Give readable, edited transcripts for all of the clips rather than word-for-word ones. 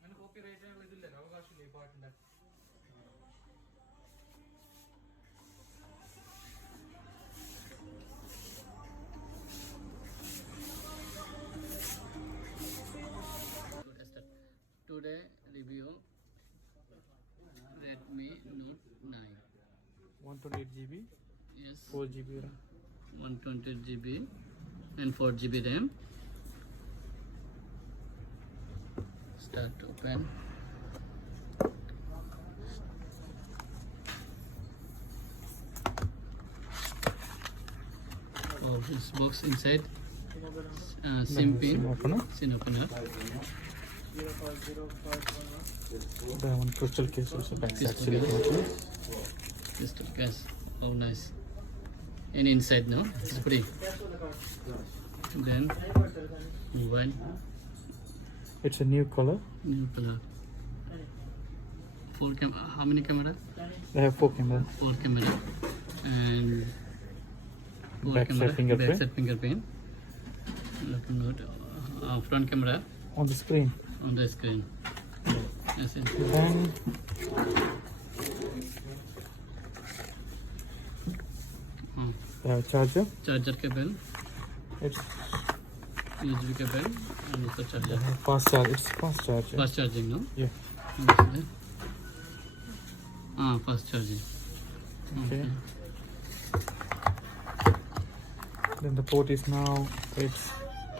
അങ്ങനെ copy right ചെയ്യാനുള്ള ഇതില്ലല്ലോ, അവകാശമില്ല ഈ പാട്ടിന്റെ. Today review Redmi Note 9. 128 GB. Yes. 4 GB RAM. 128 GB and 4 GB RAM. Start to open. Oh, this box inside. SIM pin. SIM opener. The one crystal case also back side silicon case. Crystal case. Oh, nice. And inside, no? It's free. Then mobile. It's a new color. New color. How many camera? They have 4 cameras. 4 camera. And 4 Back camera. side fingerprint. Back side fingerprint. Looking good. Front camera On the screen. on the screen. Yes, yes. Then they have charger. Charger cable, It's USB cable, and also charger. fast charge. It's fast charger. Fast charging, no? Yeah. Fast charging. Okay. Then the port is now it's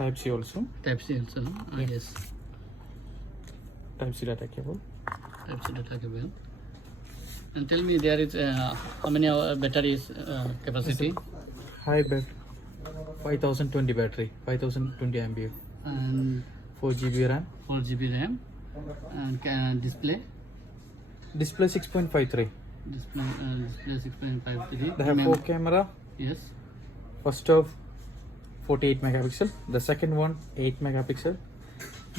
Type C also. Type C also, no? Yeah. Yes. Type C data cable. Type C data cable. And tell me, there is how many hour batteries capacity? High bat 5020 battery. 5020 mAh. And 4 GB RAM. 4 GB RAM. And display. Display 6.53. Display 6.53. They have 4 camera. Yes. First of 48 megapixel. The second one 8 megapixel.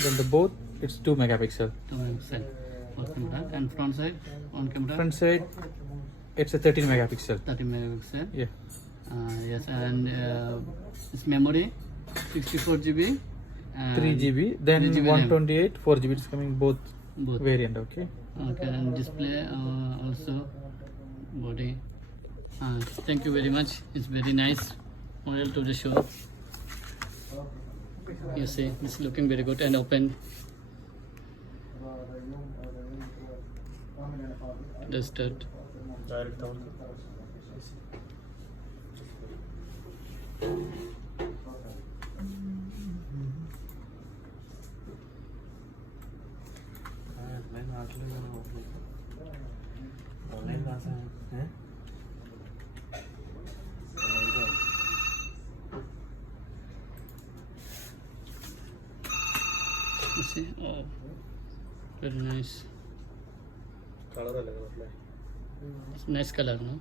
Then the both it's 2 megapixel. 2 megapixel. First camera. And front side, one camera. Front side it's a 13 megapixel. 30 megapixel. Yeah. Yes, and its memory 64 GB. And 3 GB. Then 3 GB 128 4 GB is coming both both. variant. Okay. Okay, and display also body. Thank you very much. It's very nice model to the show. You see, it's looking very good and open. Let's start. You see, oh, very nice. It's nice color, no?